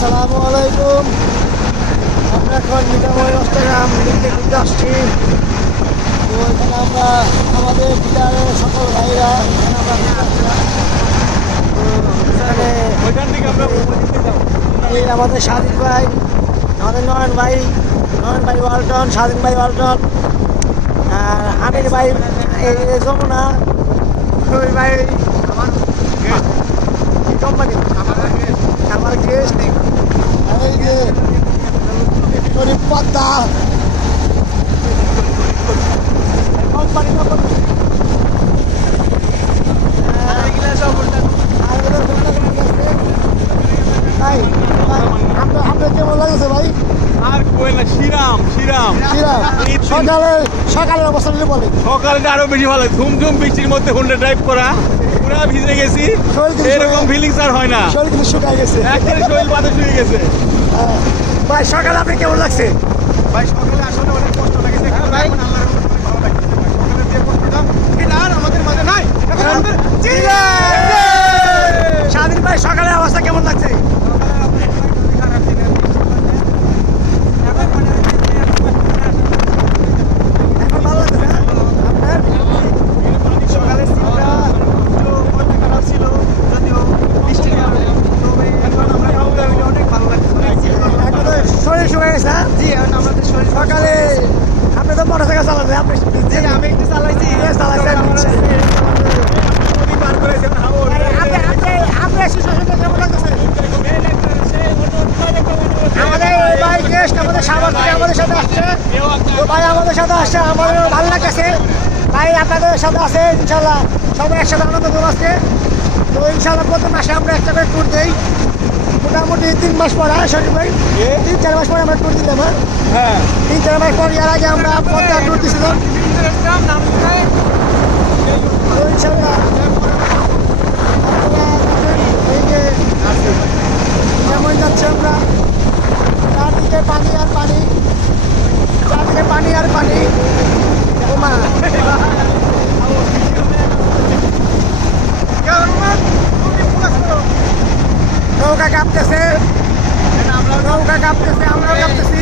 আসসালামু আলাইকুম আমরা এখন মিঠাময় অষ্টগ্রাম লিখতে ঘুরতে আসছি। তো এখানে আমরা আমাদের বিদ্যালয়ের সকল ভাইরা এখানে আমরা এই আমাদের স্বাধীন ভাই আমাদের নয়ন ভাই নয়ন ভাই ওয়ালটন স্বাধীন ভাই ওয়ালটন আর আমির ভাই যমুনা ভাই আমার কোম্পানি আমার গেস্ট আর এই যে গরিব পদ্মা কোম্পানি ভাই আমরা আমরা কেমন লাগছে ভাই আর কই না শ্রীরাম শ্রীরাম শিরা এই সকালে সকালের অবস্থা বলে আরও বেশি ভালো। বৃষ্টির মধ্যে হুন্ডা ড্রাইভ করা। পুরা ভিজে গেছি। এরকম ফিলিংস আর হয় না। শরীর কিন্তু শুকায় গেছে। শরীর বাতাস শুয়ে গেছে। হ্যাঁ। ভাই সকালে আপনি কেমন লাগছে? ভাই সকালে আসলে অনেক কষ্ট লাগেছে কিন্তু ভাই। এখন আল্লাহর রহমতে অনেক ভালো লাগছে ভাই, সকালের যে কষ্টটা এটা আর আমাদের মাঝে নাই এখন আমাদের স্বাধীন ভাই সকালে অবস্থা কেমন লাগছে এখন ভালো লাগছে না আপনার সকালে সিনটা একটু মনটা খারাপ ছিল যদিও বৃষ্টির কারণে তবে এখন আমরা খাওয়া মিলে অনেক ভালো লাগছে এখন তো শরীর শুকায় গেছে হ্যাঁ? জি এখন আমাদের শরীর সকালে আপনি তো মোটর সাইকেল চালাবেন আপনি জি, আমি একটু চালাইছি Yes, চালাইছেন। নদী পার করেছে হাওর আপনি আপনি আপনি সিচুয়েশনটা কেমন লাগতেছে আমাদের এই ভাই গেস্ট আমাদের সাগর থেকে আমাদের সাথে আসছে। তো ভাই আমাদের সাথে আসছে আমাদের ভালো লাগছে ভাই আপনাদের সাথে আছে ইনশাল্লাহ সবাই একসাথে আনন্দ করব তো ইনশাল্লাহ প্রথম মাসে আমরা একটা করে ট্যুর দিই। মোটামুটি তিন মাস পর হ্যাঁ শরীর ভাই? তিন চার মাস পরে আমরা ট্যুর দিলাম হ্যাঁ। হ্যাঁ। তিন চার মাস পর এর আগে আমরা পদ্মা ট্যুর দিয়েছিলাম তো ইনশাল্লাহ আপনারা এই যে যেমন যাচ্ছে আমরা চারদিকে পানি আর পানি চারদিকে পানি আর পানি ওমা নৌকা কাঁপতেছে। নৌকা কাঁপতেছে আমরাও কাঁপতেছি।